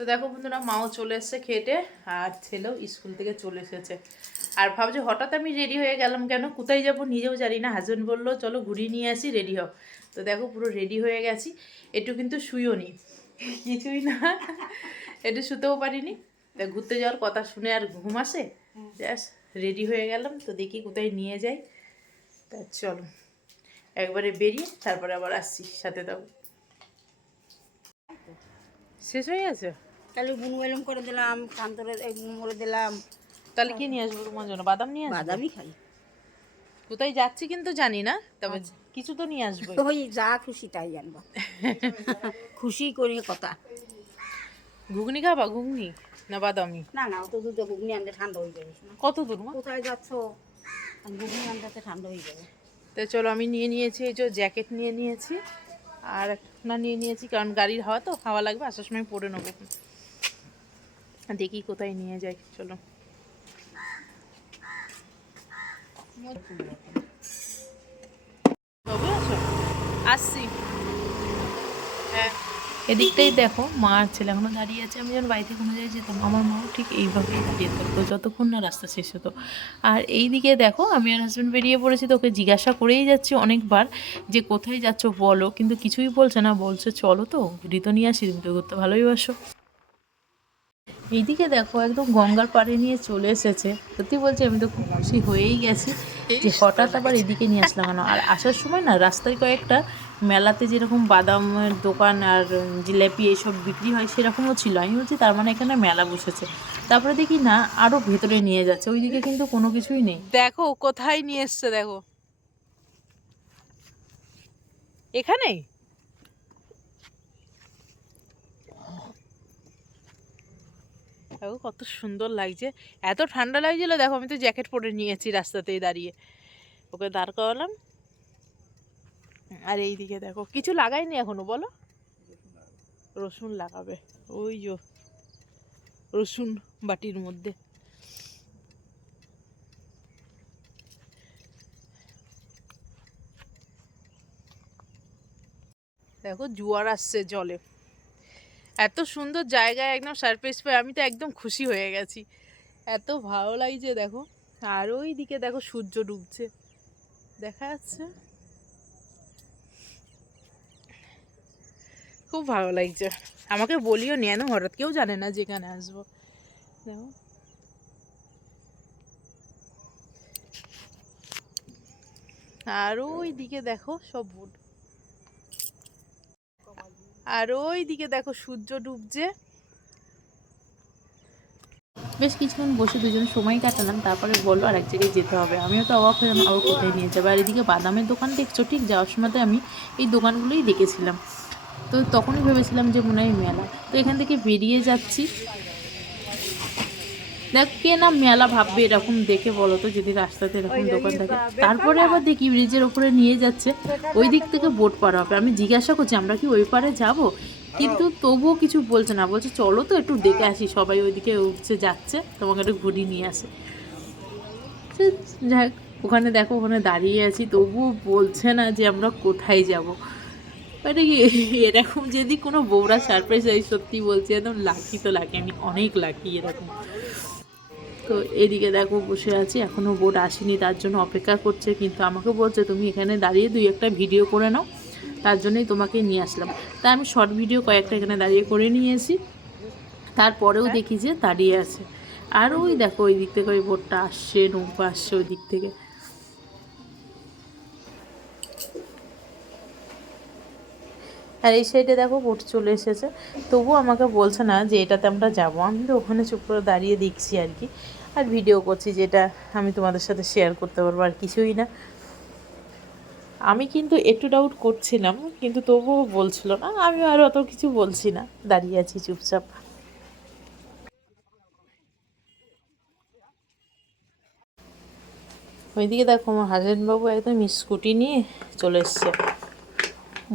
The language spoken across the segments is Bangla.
তো দেখো বন্ধুরা, মাও চলে এসেছে খেটে, আর ছেলেও স্কুল থেকে চলে এসেছে। আর ভাবছি হঠাৎ আমি রেডি হয়ে গেলাম কেন, কোথায় যাব নিজেও জানি না। হাজব্যান্ড বললো চলো ঘুরিয়ে নিয়ে আসি, রেডি হও। তো দেখো পুরো রেডি হয়ে গেছি, একটু কিন্তু শুইও নি, কিছুই না, একটু শুতেও পারিনি। তা ঘুরতে যাওয়ার কথা শুনে আর ঘুম আসে, জাস্ট রেডি হয়ে গেলাম। তো দেখি কোথায় নিয়ে যাই। তা চলো একবারে বেরিয়ে তারপরে আবার আসছি, সাথে দাও। শেষ হয়ে গেছে? তাহলে বুনু এলম করে দিলাম, কান্তরে করে দিলাম। তাহলে কি নিয়ে আসবো তোমার জন্য? বাদাম নিয়ে আসবো? বাদামই খাই। কোথায় যাচ্ছি কিন্তু জানি না, তবে আচ্ছা। কিছু তো নিয়ে আসবো। ওই যা খুশি তাই জানবো, খুশি করি কথা। ঘুগনি খাবা? ঘুগনি না বাদামি? না না, অত দুধ ঘুগনি আনতে ঠান্ডা হয়ে যাবে। কত দূর মা? কোথায় যাচ্ছ? ঘুগনি আনতে ঠান্ডা হয়ে যাবে। তো চলো, আমি নিয়ে নিয়েছি এই যে জ্যাকেট নিয়ে নিয়েছি, আর একটা নিয়ে নিয়েছি, কারণ গাড়ির হাওয়া তো, হাওয়া লাগবে, আসার সময় পরে নেবো। দেখি কোথায় নিয়ে যাই, চলো। আসছি, হ্যাঁ। এদিকটাই দেখো, মা আর ছেলে এখনো দাঁড়িয়ে আছে। আমি যখন বাড়িতে কোনো জায়গায় যেতাম, আমার মাও ঠিক এইভাবেই দাঁড়িয়ে থাকতো যতক্ষণ না রাস্তা শেষ হতো। আর এই দিকে দেখো, আমি আর হাজব্যান্ড বেরিয়ে পড়েছি। তো ওকে জিজ্ঞাসা করেই যাচ্ছি অনেকবার যে কোথায় যাচ্ছ বলো, কিন্তু কিছুই বলছে না। বলছে চলো তো ঘুরিয়ে নিয়ে আসি, তুমি তো ঘুরতে ভালোই বাসো। এইদিকে দেখো একদম গঙ্গার পাড়ে নিয়ে চলে এসেছে। সত্যি বলছি, আমি তো খুব খুশি হয়েই গেছি যে হঠাৎ আবার এদিকে নিয়ে আসলাম কেন। আর আসার সময় না রাস্তায় কয়েকটা মেলাতে যেরকম বাদামের দোকান আর জিলাপি এইসব বিক্রি হয়, সেরকমও ছিল। আমি বলছি তার মানে এখানে মেলা বসেছে। তারপরে দেখি না, আরও ভেতরে নিয়ে যাচ্ছে, ওইদিকে কিন্তু কোনো কিছুই নেই। দেখো কোথায় নিয়ে এসছে, দেখো এখানেই। দেখো কত সুন্দর লাগছে, এত ঠান্ডা লাগছিল। দেখো আমি তো জ্যাকেট পরে নিয়েছি, রাস্তাতেই দাঁড়িয়ে ওকে দাঁড় করালাম। আর এইদিকে দেখো কিছু লাগাইনি এখনো, বলো। রসুন লাগাবে, ওই যে রসুন বাটির মধ্যে। দেখো জোয়ার আসছে জলে, এত সুন্দর জায়গায় একদম সারপ্রাইজ পাই। আমি তো একদম খুশি হয়ে গেছি, এত ভালো লাগছে দেখো। আর ওই দিকে দেখো সূর্য ডুবছে, দেখা যাচ্ছে, খুব ভালো লাগছে। আমাকে বলিও নি, হঠাৎ কেউ জানে না যেখানে আসবো। দেখো আর ওই দিকে দেখো সব বোট, আর ওই দিকে দেখো সূর্য ডুবছে। বেশ কিছুক্ষণ বসে দুজন সময় কাটালাম, তারপরে বললো আর এক জায়গায় যেতে হবে। আমিও তো অবাক হলাম, আবার কোথায় নিয়ে যাবে। আর এদিকে বাদামের দোকান দেখছো, ঠিক যাওয়ার সময়তে আমি এই দোকানগুলোই দেখেছিলাম। তো তখনই ভেবেছিলাম যে মনে হয় মেলা। তো এখান থেকে বেরিয়ে যাচ্ছি, দেখ কে না মেলা ভাববে এরকম দেখে, বলো তো, যদি রাস্তাতে এরকম দোকান থাকে। তারপরে আবার দেখি ব্রিজের ওপরে নিয়ে যাচ্ছে, ওই দিক থেকে বোট পার হবে। আমি জিজ্ঞাসা করছি আমরা কি ওই পারে যাব, কিন্তু তবুও কিছু বলছে না। বলছে চলো তো একটু দেখে আসি, সবাই ওইদিকে উঠছে যাচ্ছে, তোমাকে একটু ঘুরিয়ে নিয়ে আসে। যাক, ওখানে দেখো ওখানে দাঁড়িয়ে আছি, তবুও বলছে না যে আমরা কোথায় যাব। মানে কি, এরকম যদি কোনো বউরা সারপ্রাইজ হয়, সত্যি বলছি একদম লাকি। তো লাকি, আমি অনেক লাকি এরকম। তো এদিকে দেখো বসে আছি, এখনও বোট আসেনি, তার জন্য অপেক্ষা করছে। কিন্তু আমাকে বলছে তুমি এখানে দাঁড়িয়ে দুই একটা ভিডিও করে নাও, তার জন্যই তোমাকে নিয়ে আসলাম। তাই আমি শর্ট ভিডিও কয়েকটা এখানে দাঁড়িয়ে করে নিয়েছি। তারপরেও দেখি যে দাঁড়িয়ে আছে। আর ওই দেখো ওই দিক থেকে ওই বোটটা আসছে, নৌকা আসছে ওই দিক থেকে। আর এই সাইডে দেখো বোট চলে এসেছে, তবুও আমাকে বলছে না যে এটাতে আমরা যাবো। আমি তো ওখানে চুপ করে দাঁড়িয়ে দেখছি আর কি, আর ভিডিও করছি, যেটা আমি তোমাদের সাথে শেয়ার করতে পারবো, আর কিছুই না। আমি কিন্তু একটু ডাউট করছিলাম, কিন্তু তবুও বলছিল না। আমি আর অত কিছু বলছি না, দাঁড়িয়ে আছি চুপচাপ। ওইদিকে দেখো আমার হাজবেন্ডবাবু একদম স্কুটি নিয়ে চলে এসছে,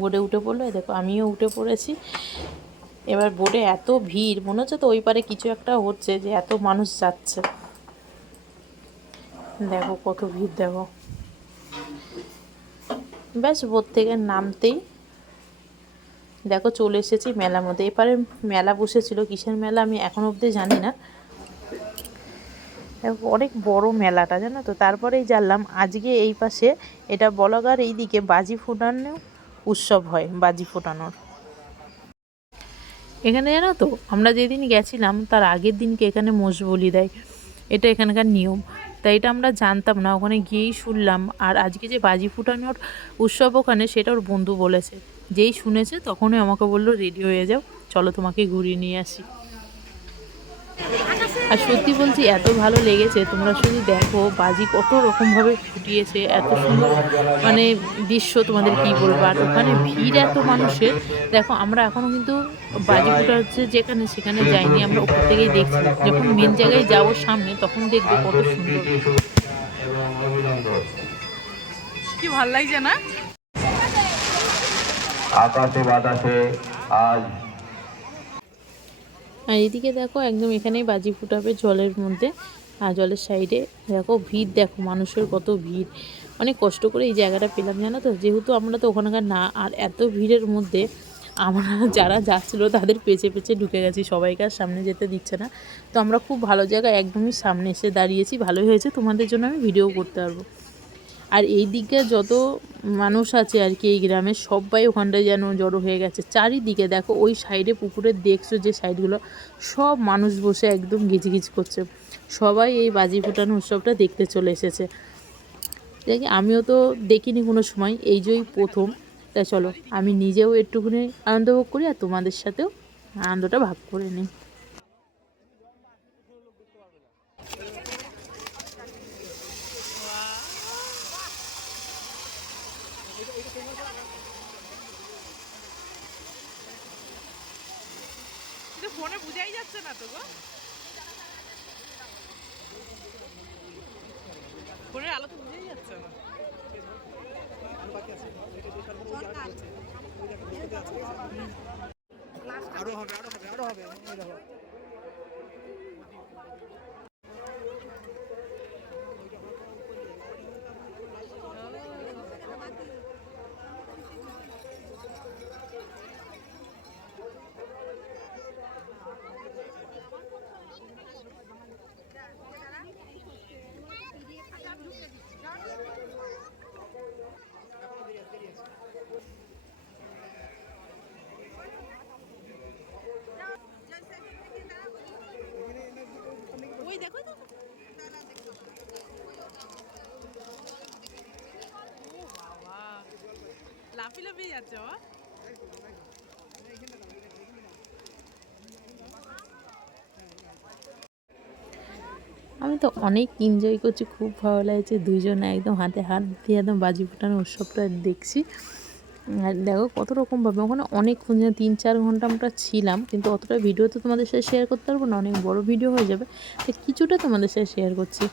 বোটে উঠে পড়লো। দেখো আমিও উঠে পড়েছি। এবার বোটে এত ভিড়, মনে হচ্ছে তো ওই পারে কিছু একটা হচ্ছে, যে এত মানুষ যাচ্ছে। দেখো কত ভিড়, দেখো ব্যাস বোট থেকে নামতেই দেখো চলে এসেছি মেলার মধ্যে। এপারে মেলা বসেছিল, কিসের মেলা আমি এখন অবধি জানি না। অনেক বড় মেলাটা, জানো তো। তারপরেই জানলাম আজকে এই পাশে এটা বলাগার এই দিকে বাজি ফোটানো উৎসব হয়, বাজি ফোটানোর। এখানে জানো তো, আমরা যেদিন গেছিলাম তার আগের দিনকে এখানে মোষ বলি দেয়, এটা এখানকার নিয়ম। তাই এটা আমরা জানতাম না, ওখানে গিয়েই শুনলাম। আর আজকে যে বাজি ফুটানোর উৎসব ওখানে, সেটা ওর বন্ধু বলেছে। যেই শুনেছে তখনই আমাকে বললো রেডি হয়ে যাও, চলো তোমাকে ঘুরিয়ে নিয়ে আসি। আর সত্যি বলছি এত ভালো লেগেছে, তোমরা শুধু দেখো বাজি কত রকমভাবে ফুটিয়েছে, এত সুন্দর মানে দৃশ্য, তোমাদের কি বলবো। আর ওখানে ভিড় এত মানুষের, দেখো আমরা এখনও কিন্তু বাজি ফুটা হচ্ছে যেখানে, সেখানে যাইনি, আমরা ওপর থেকেই দেখছি। যখন মেন জায়গায় যাবো সামনে, তখন দেখবো কত সুন্দর। কি ভাল লাগছে না? আকাশে বাতাসে আজ। আর এদিকে দেখো একদম এখানেই বাজি ফুটাবে জলের মধ্যে। আর জলের সাইডে দেখো ভিড়, দেখো মানুষের কত ভিড়। অনেক কষ্ট করে এই জায়গাটা পেলাম, জানো তো, যেহেতু আমরা তো ওখানকার না। আর এত ভিড়ের মধ্যে আমরা যারা যাচ্ছিলো তাদের পেছে পেছে ঢুকে গেছি, সবাইকার সামনে যেতে দিচ্ছে না। তো আমরা খুব ভালো জায়গায় একদমই সামনে এসে দাঁড়িয়েছি, ভালোই হয়েছে, তোমাদের জন্য আমি ভিডিও করতে পারবো। আর এই দিকে যত মানুষ আছে আর কি এই গ্রামের, সবাই ওখানটায় যেন জড়ো হয়ে গেছে চারিদিকে। দেখো ওই সাইডে পুকুরের দেখছো যে সাইডগুলো, সব মানুষ বসে একদম গিজগিজ করছে। সবাই এই বাজি ফোটানো উৎসবটা দেখতে চলে এসেছে। দেখি আমিও তো দেখিনি কোনো সময়, এই যেই প্রথম। তাই চলো আমি নিজেও একটুখানি আনন্দ ভোগ করি, আর তোমাদের সাথেও আনন্দটা ভাগ করে নিই। ফোনে বুঝাই যাচ্ছে না তো গো, ফোনের আলো তো বুঝাই যাচ্ছে না। আরো হবে আরো হবে আরো হবে এই দেখো। ওই দেখো তো, লাফি লাফিয়ে যাচ্ছে বাবা। আমি তো অনেক এনজয় করছি, খুব ভালো লাগছে। দুইজনে একদম হাতে হাত দিয়ে একদম বাজি ফোটানোর উৎসবটা দেখছি। আর দেখো কত রকমভাবে ওখানে অনেকক্ষণ, 3-4 ঘন্টা আমরা ছিলাম। কিন্তু অতটা ভিডিও তো তোমাদের সাথে শেয়ার করতে পারবো না, অনেক বড় ভিডিও হয়ে যাবে। তো কিছুটা তোমাদের সাথে শেয়ার করছি।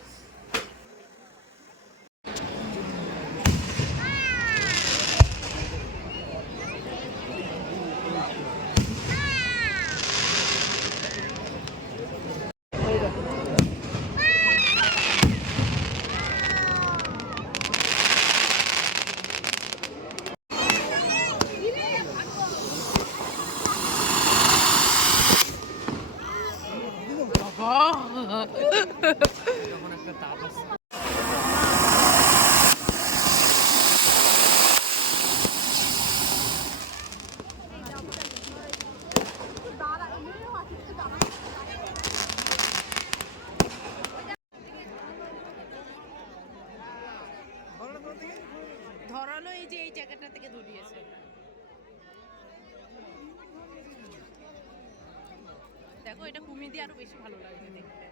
ধরালো এই যে এই জায়গাটা থেকে ধরিয়েছে। দেখো এটা কমিয়ে দিয়ে আরো বেশি ভালো লাগবে দেখতে।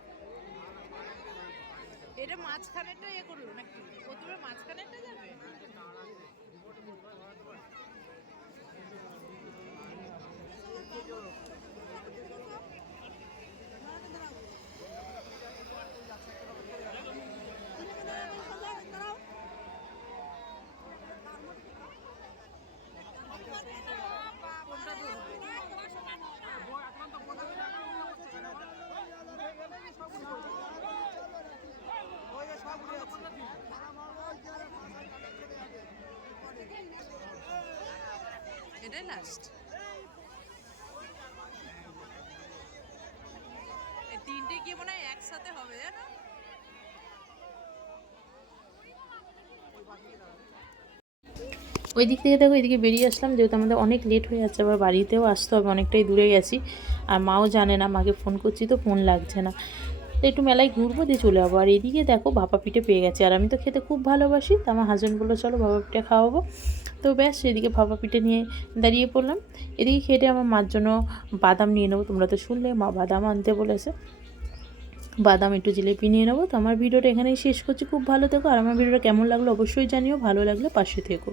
এটা মাঝখানেরটা ইয়ে করলো নাকি, প্রথমে মাঝখানেরটা যাবে। এটাই লাস্ট। তিনটে গিয়ে মনে হয় একসাথে হবে, জানো? ওই দিক থেকে দেখো এদিকে বেরিয়ে আসলাম, যেহেতু আমাদের অনেক লেট হয়ে যাচ্ছে, আবার বাড়িতেও আসতে হবে, অনেকটাই দূরে গেছি। আর মাও জানে না, মাকে ফোন করছি তো ফোন লাগছে না, তো একটু মেলায় ঘুরবো দিয়ে চলে যাবো। আর এদিকে দেখো ভাপা পিঠে পেয়ে গেছে, আর আমি তো খেতে খুব ভালোবাসি, তো আমার হাজব্যান্ড বললো চলো ভাপা পিঠে খাওয়াবো। তো ব্যাস এদিকে ভাপা পিঠে নিয়ে দাঁড়িয়ে পড়লাম। এদিকে খেটে আমার মার জন্য বাদাম নিয়ে নেবো, তোমরা তো শুনলে মা বাদাম আনতে বলেছে, বাদাম একটু জিলিপি নিয়ে নেবো। তো আমার ভিডিওটা এখানেই শেষ করছি, খুব ভালো থেকো, আর আমার ভিডিওটা কেমন লাগলো অবশ্যই জানিও, ভালো লাগলে পাশে থেকো।